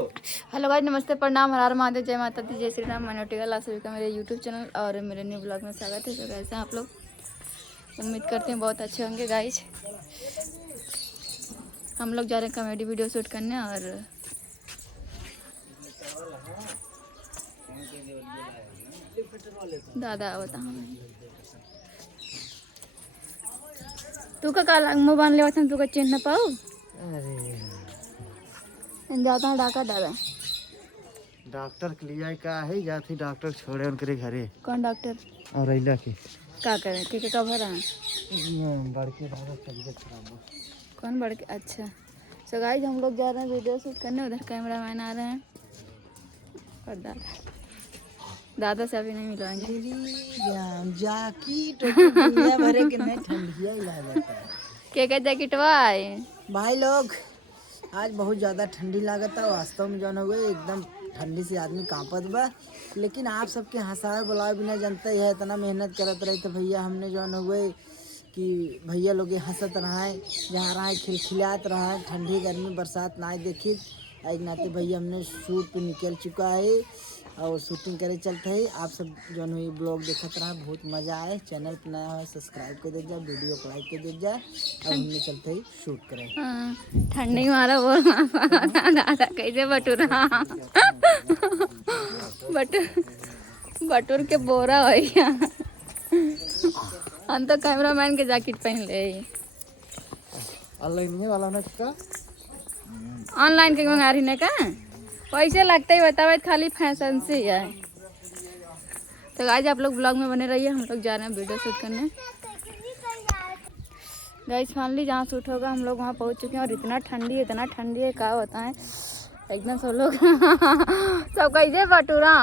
Hello guys, नमस्ते, प्रणाम, हर हर महादेव, जय माता दी, जय श्री राम। मनोटिकल आप सभी का मेरे यूट्यूब चैनल और मेरे न्यू ब्लॉग में स्वागत है। तो कैसे हैं आप लोग? उम्मीद करते हैं बहुत अच्छे होंगे गाइस। हम लोग जा रहे हैं कॉमेडी वीडियो शूट करने और दादा बता तू का काला मुँह बांध ले तू का चिन्ह न पाऊ। अरे जाता डाका दादा डॉक्टर के लिए का है जाती डॉक्टर छोड़े उनके घरे। कौन डॉक्टर? और अइला के का करें के का भरा बड़के दादा तबीयत खराब हो। कौन बड़के? अच्छा, सो गाइस हम लोग जा रहे हैं वीडियो शूट करने। उधर कैमरा मैन आ रहे हैं और दादा से अभी नहीं मिलवाएंगे। जैकेट दुनिया भरे के नहीं ठंडिया ही लागता है। के जैकेटवा आए भाई लोग आज बहुत ज़्यादा ठंडी लागता है। वास्तव में जो हुए एकदम ठंडी से आदमी कांपत बा। लेकिन आप सबके हंसाए बुलाए बिना जनता है इतना मेहनत करत रहे। तो भैया हमने जो हुए कि भैया लोग हंसत रहे, जहाँ रहे खिलखिलात रहे, ठंडी गर्मी बरसात ना देखी। एक नाते भैया हमने शूट पे निकल चुका है और शूटिंग करे चलते है। आप सब जो है ब्लॉग देखते रहा, बहुत मज़ा आए। चैनल पर नया है सब्सक्राइब कर दे जाए, वीडियो को लाइक कर दे जाए। अब हमने चलते ही शूट करें। ठंडी मारा बोल दादा कैसे बटूरा बटूर के बोरा हो गया। हम तो कैमरा मैन के जैकेट पहन ले। ऑनलाइन वाला ना का ऑनलाइन के मंगा रही ने का पैसे लगते ही बतावे, खाली फैशन से ही है। तो गाइस आप लोग ब्लॉग में बने रहिए। हम लोग जा रहे हैं वीडियो शूट करने। गाइस फाइनली जहाँ शूट होगा हम लोग वहाँ पहुँच चुके हैं और इतना ठंडी है क्या बताएं एकदम। सब लोग सब कैसे बटूरा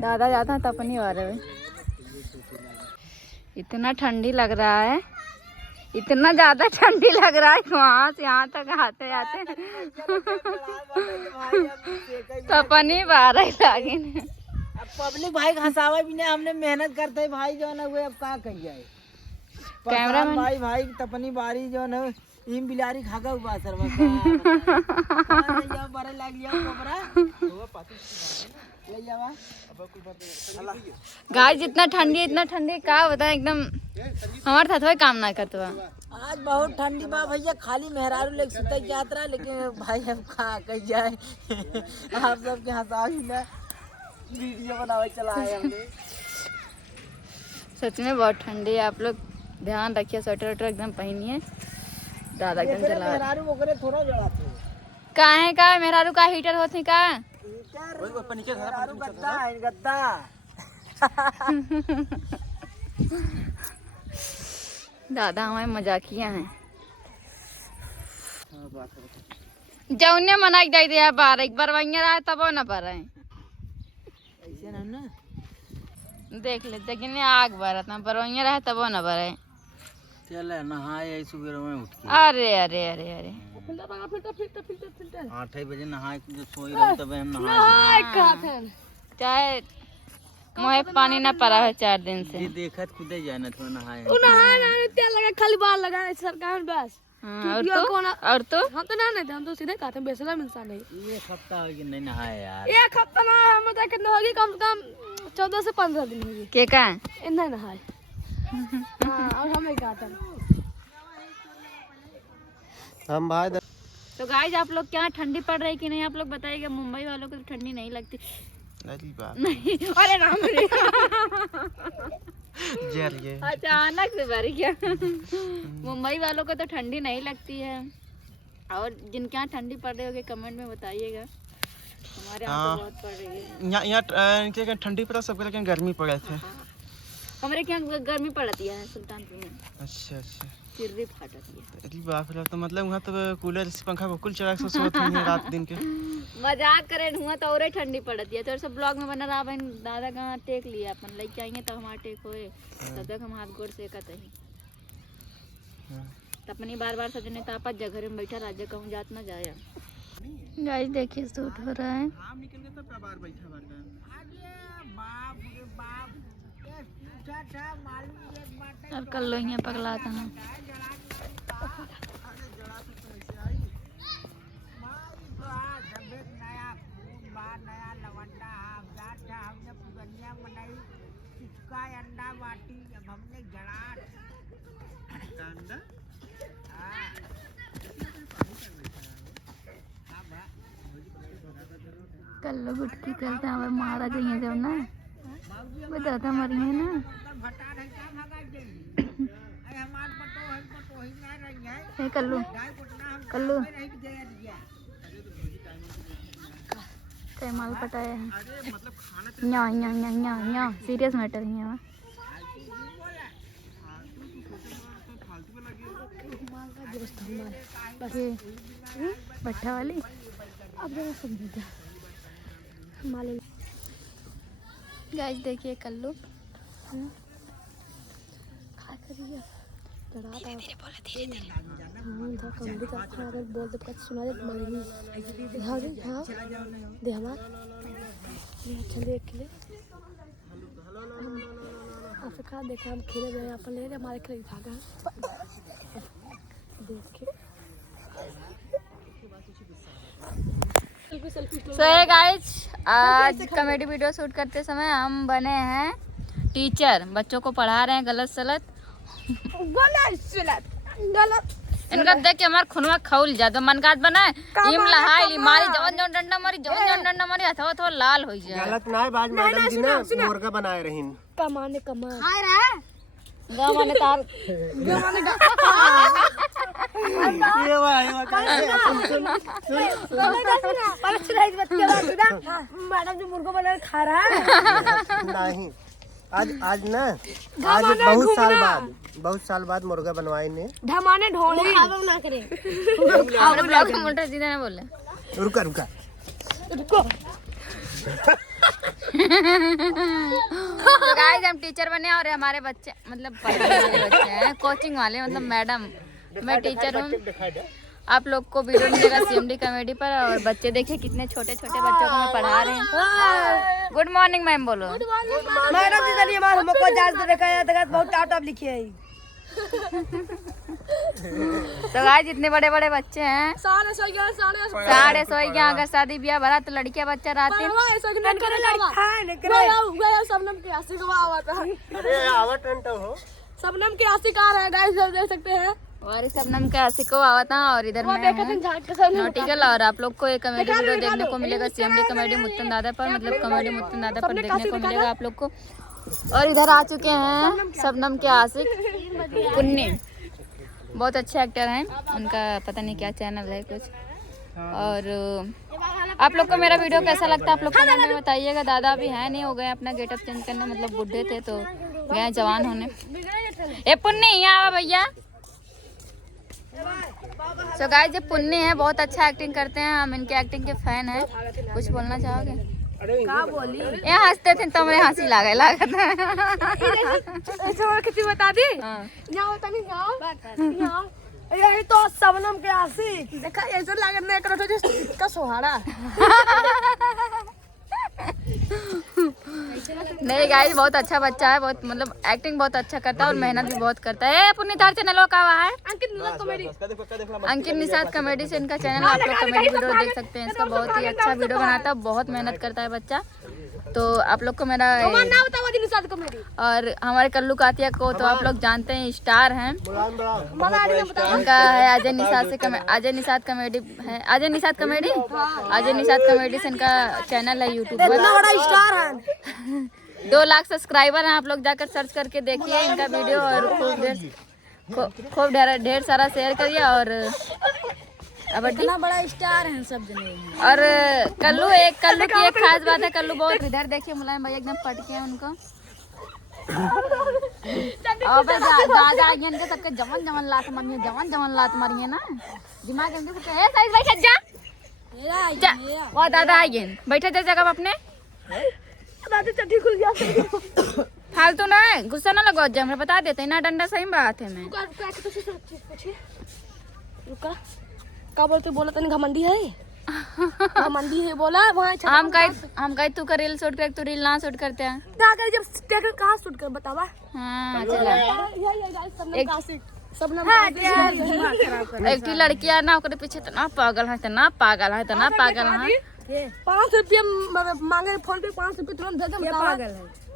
दादा जाता है तपनी वाले में। इतना ठंडी लग रहा है, इतना ज्यादा ठंडी लग रहा है वहाँ से यहाँ तक आते आते तपनी बार लागे। अब पब्लिक भाई हंसावा भी नहीं, हमने मेहनत करते है भाई जो है वो। अब कहाँ कही जाए कैमरा भाई तपनी बारी जो है इम बिलारी खागा हुआ सर बड़ा लग लिया गाइस इतना ठंडी का बताए एकदम हमारे था काम ना करता। आज बहुत ठंडी बा भैया, खाली मेहरारू लेके सुते जात रहा। लेकिन भाई हम कहाँ कही जाए आप सबके हंसा भी ना वीडियो बनावे चला है हमने। सच में बहुत ठंडी है, आप लोग ध्यान रखिए, स्वेटर वेटर एकदम पहनिए। दादा एकदम चला मेहरारू वगैरह थोड़ा जड़ा थे का है का मेहरारू का हीटर होती का गद्दा दादा हमारे मजाकिया हैं। जौने मना जाई दे बार एक बार वहीं रहा तब ना पर ऐसे ना देख ले लेकिन आग बरत ना पर वहीं रहा तब ना पर चल नहाए सुबह में उठ के। अरे अरे अरे अरे 8 बजे नहाए जो सोई रहे तब हम नहाए। चाहे मोहे पानी ना पड़ा है 4 दिन से। ये देखत खुदे जाए ना थोड़ा नहाए तेल लगा खाली बाल लगा सरकार बस। और तो हम तो ना नहीं, हम तो सीधे कहते हैं बेशरम इंसान है। एक हफ्ता हो गया नहीं नहाए यार। एक हफ्ता ना हम तो कितना होगी, कम से कम 14 से 15 दिन होगी के का नहीं नहाए। हाँ, और हम एक कहते हैं हम भाई तो गाइस आप लोग क्या ठंडी पड़ रही कि नहीं आप लोग बताइएगा। मुंबई वालों को तो ठंडी नहीं लगती। नहीं अरे राम रे अचानक से भरी क्या मुंबई वालों को तो ठंडी नहीं लगती है। और जिनके यहाँ ठंडी पड़ रही होगी कमेंट में बताइएगा। हमारे यहाँ तो बहुत पड़ रही है। यहाँ ठंडी पड़ा सबके, लेकिन गर्मी पड़े थे। हमारे यहाँ गर्मी पड़ती है सुल्तानपुर में। अच्छा अच्छा सिर फाटती है। अरे बाप रे, तो मतलब वहाँ तो कूलर पंखा कुल चला के सोते हैं रात दिन के। मजाक करे हुआ तो और ठंडी पड़ती है। तो सब ब्लॉग में बना रहा बहन दादा कहाँ टेक लिया अपन लेके आएंगे तब हमारा टेक होए तब तक हम हाथ गोड़ सेकत ही अपनी बार सजने तापा जगह में बैठा राजा कहूँ जात ना जाया। गाइस देखिए शूट हो रहा है। और कल लोहिया पगला था कल्लू गुटकी करते हैं मारा जाइए जब ना बताता मरिए ना। हे कल्लू कल्लू माल पटाया है सीरियस मैटर ही है। भट्ठा वाली अब गाइस देखिए कल्लू देखा हम खेले गए अपन ले हमारे खेल भागा सो गाइस आज कॉमेडी वीडियो शूट करते समय हम बने हैं टीचर, बच्चों को पढ़ा रहे हैं गलत सलत। इनका देख के हमारा खुनवा खौल जाता मन काट बनाए इम लहाई मारी जवन जवन डंडा मारी हथवा थोड़ा लाल हो जाए। गलत ना है बाज मैडम जी ने मुर्गा बनाए रहीन कमाने खाए रहा गाने तार ये वाह मैडम जो मुर्गा बना खा रहा है नहीं आज ना आज बहुत साल बाद मुर्गा बनवाए ने ढमाने ढोली ना करे ब्लॉग में मोटर सीधा ने बोले रुका तो गाइस हम टीचर बने और हमारे बच्चे मतलब पढ़ने वाले बच्चे हैं, कोचिंग वाले मतलब मैडम मैं टीचर हूँ। आप लोग को वीडियो मिलेगा CMD कॉमेडी पर। और बच्चे देखिए कितने छोटे छोटे बच्चों को मैं पढ़ा रहे हैं। गुड मॉर्निंग मैम बोलो। मैडम जी चलिए हमारे हमको जांच दे देखा है बहुत टाप लिखे है। तो गाइस जितने बड़े बड़े बच्चे हैं साढ़े सौ गया। अगर शादी ब्याह भरा तो लड़कियां बच्चा रहते हैं। सबनम के आशिक आ रहा है गाइस देख सकते हैं। और सबनम के आशिक को आवा था और इधर मैं नोटिकल। और आप लोग को एक कॉमेडी वीडियो देखने को मिलेगा CMD कॉमेडी मुत्तन दादा पर, मतलब कॉमेडी मुत्तन दादा पर देखने को मिलेगा आप लोग को। और इधर आ चुके हैं सबनम के आशिक पुन्नी, बहुत अच्छे एक्टर हैं। उनका पता नहीं क्या चैनल है कुछ। और आप लोग को मेरा वीडियो कैसा लगता है आप लोग कमेंट में बताइएगा। दादा भी है नहीं, हो गए अपना गेटअप चेंज करने, मतलब बुढ़े थे तो गए जवान होने। ए पुन्नी यहाँ भैया। सो गाइस ये पुन्नी है, बहुत अच्छा एक्टिंग करते हैं, हम इनके एक्टिंग के फैन हैं। कुछ बोलना चाहोगे? ये हंसते थे तो मेरे हंसी लागत किसी बता दी यही तो सबनम के आशिक देखा ऐसा लागत नहीं करो का सोहाड़ा। नहीं गाइस बहुत अच्छा बच्चा है, बहुत मतलब एक्टिंग बहुत अच्छा करता है और मेहनत भी बहुत करता है। पुन्नी तार चैनल का हुआ है अंकित निषाद कॉमेडी से इनका चैनल, आप लोग कॉमेडी वीडियो देख सकते हैं। इसका बहुत ही अच्छा वीडियो बनाता है, बहुत मेहनत करता है बच्चा। तो आप लोग को मेरा और हमारे कल्लू कातिया को तो आप लोग जानते हैं, स्टार हैं। इनका है अजय निषाद कॉमेडी है, अजय निषाद कॉमेडी से इनका चैनल है यूट्यूब पर। बड़ा स्टार है 2 लाख सब्सक्राइबर हैं, आप लोग जाकर सर्च करके देखिए इनका वीडियो और खूब ढेर सारा शेयर करिए। और इतना बड़ा स्टार है सब जने। और कल्लू की एक खास बात है, कल्लू बहुत इधर देखिए मुलायम भाई एकदम पटके हैं उनको। अब दादा इनके सबके जवन लात मारिए ना दिमाग में ए साइज बैठ जा वो दादा आइए बैठे जा जगह अपने दादी चट्टी खुल गया फालतू ना गुस्सा ना लगो जा, हमरा बता देते ना डंडा सही बात है। मैं रुका का बोलते बोला तनी घमंडी है घमंडी है बोला वहां। हम कहे तू का रील शूट कर, तू रील ना शूट करते हैं दादा जब टेकर कहां शूट कर बतावा। हां चला सबनम एक लड़कियां ना ओकरे पीछे तना पागल है 5 रुपया मांगे फोन पे 5 रुपया तुरंत भेज दे। पागल है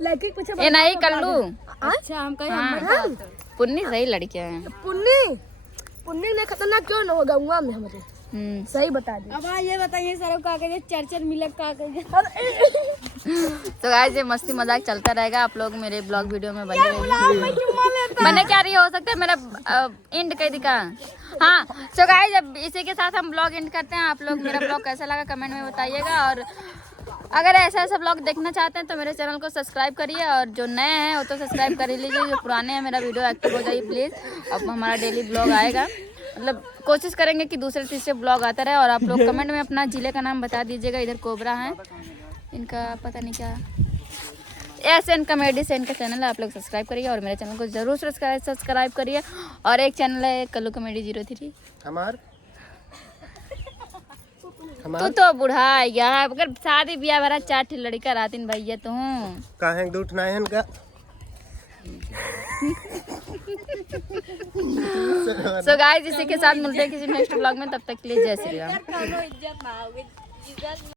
लड़की के पीछे ये नहीं कल्लू। अच्छा हम कहे पुन्नी सही लड़कियां हैं। पुन्नी ने खतरनाक क्यों ना होगा वहां में हमारे सही बता दी। अब ये बताइए सर का चर्चर मिलक का तो गाइस ये मस्ती मजाक चलता रहेगा, आप लोग मेरे ब्लॉग वीडियो में बने रहिए। मैंने क्या रही हो सकता है मेरा एंड कर दिखा। हाँ तो गाइस अब इसी के साथ हम ब्लॉग एंड करते हैं। आप लोग मेरा ब्लॉग कैसा लगा कमेंट में बताइएगा, और अगर ऐसा ऐसा ब्लॉग देखना चाहते हैं तो मेरे चैनल को सब्सक्राइब करिए, और जो नए हैं वो तो सब्सक्राइब कर ही लीजिए, जो पुराने हैं मेरा वीडियो एक्टिव हो जाइए प्लीज़। अब हमारा डेली ब्लॉग आएगा, मतलब कोशिश करेंगे कि दूसरे तीसरे ब्लॉग आता रहे। और आप लोग कमेंट में अपना जिले का नाम बता दीजिएगा। इधर कोबरा है, इनका पता नहीं क्या SN कॉमेडी से इनका चैनल है, आप लोग सब्सक्राइब करिए और मेरे चैनल को ज़रूर सब्सक्राइब करिए। और एक चैनल है कल्लू कॉमेडी 03 तू तो बुढ़ा है यार, अगर शादी ब्याह भरा 4 लड़का रातिन भैया तू कहाँ दूध उठना है इनका। सो गाइस इसी के साथ मिलते हैं किसी नेक्स्ट ब्लॉग में, तब तक के लिए जय श्री राम।